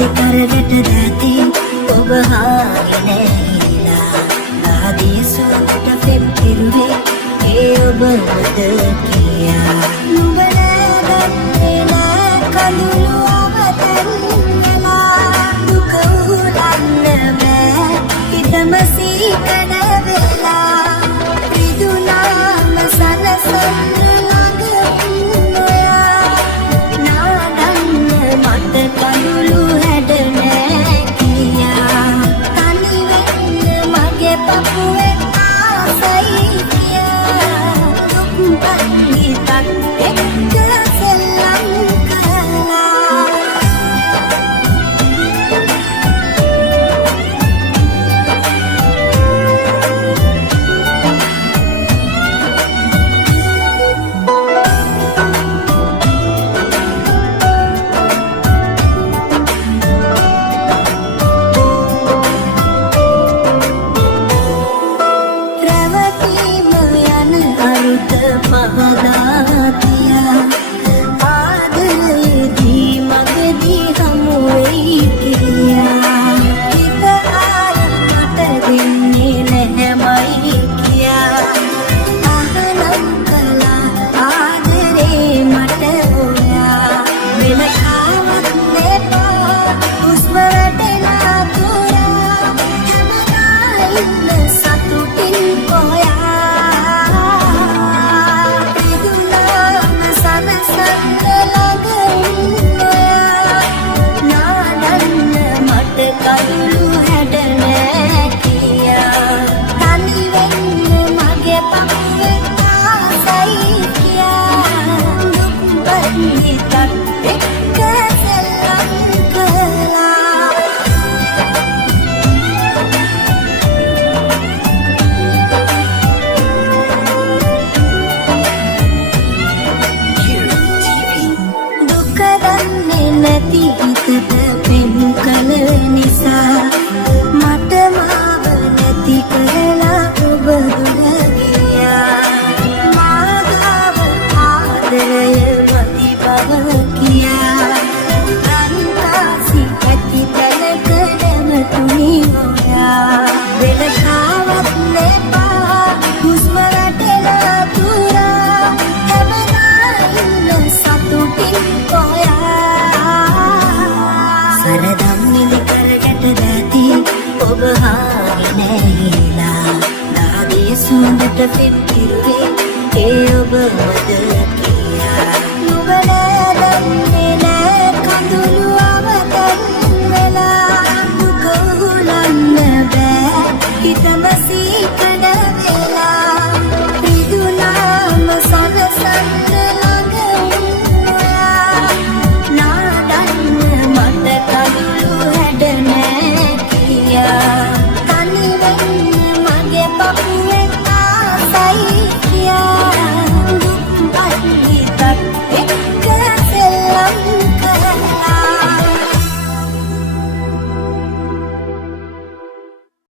නිදි කරකට දැති ඔබ හාගේ නැහිලා නාදී සුවඳට පෙම් පිරුවේ ඒ ඔබ මත කියා නුඹ නැදන්නේ නෑ කඳුළු අවතන් වෙලා දුක උලන්න බෑ හිතම සීකන වෙලා විදුනාම සනසන්න කඳුළු හැඩ නෑ කියා තනි වෙන්න මගේ පපුවේ ආසයි කියා දුක් පන්නිතත් එක්ක සෙල්ලම් කළා ඔබ හාගේ නැහිලා නාදී සුවඳට පෙම් පිරුවේ ඒ ඔබ මත කියා නුඹ නැදන්නේ නෑ කඳුළු අවතන් වෙලා දුක උලන්න බෑ හිතම සීකන වෙලා විදුනාම සනසන්න ළඟ ඔයා නාදන්න මට කඳුළු හැඩ නෑ තනි වෙන්න මගේ පපුවේ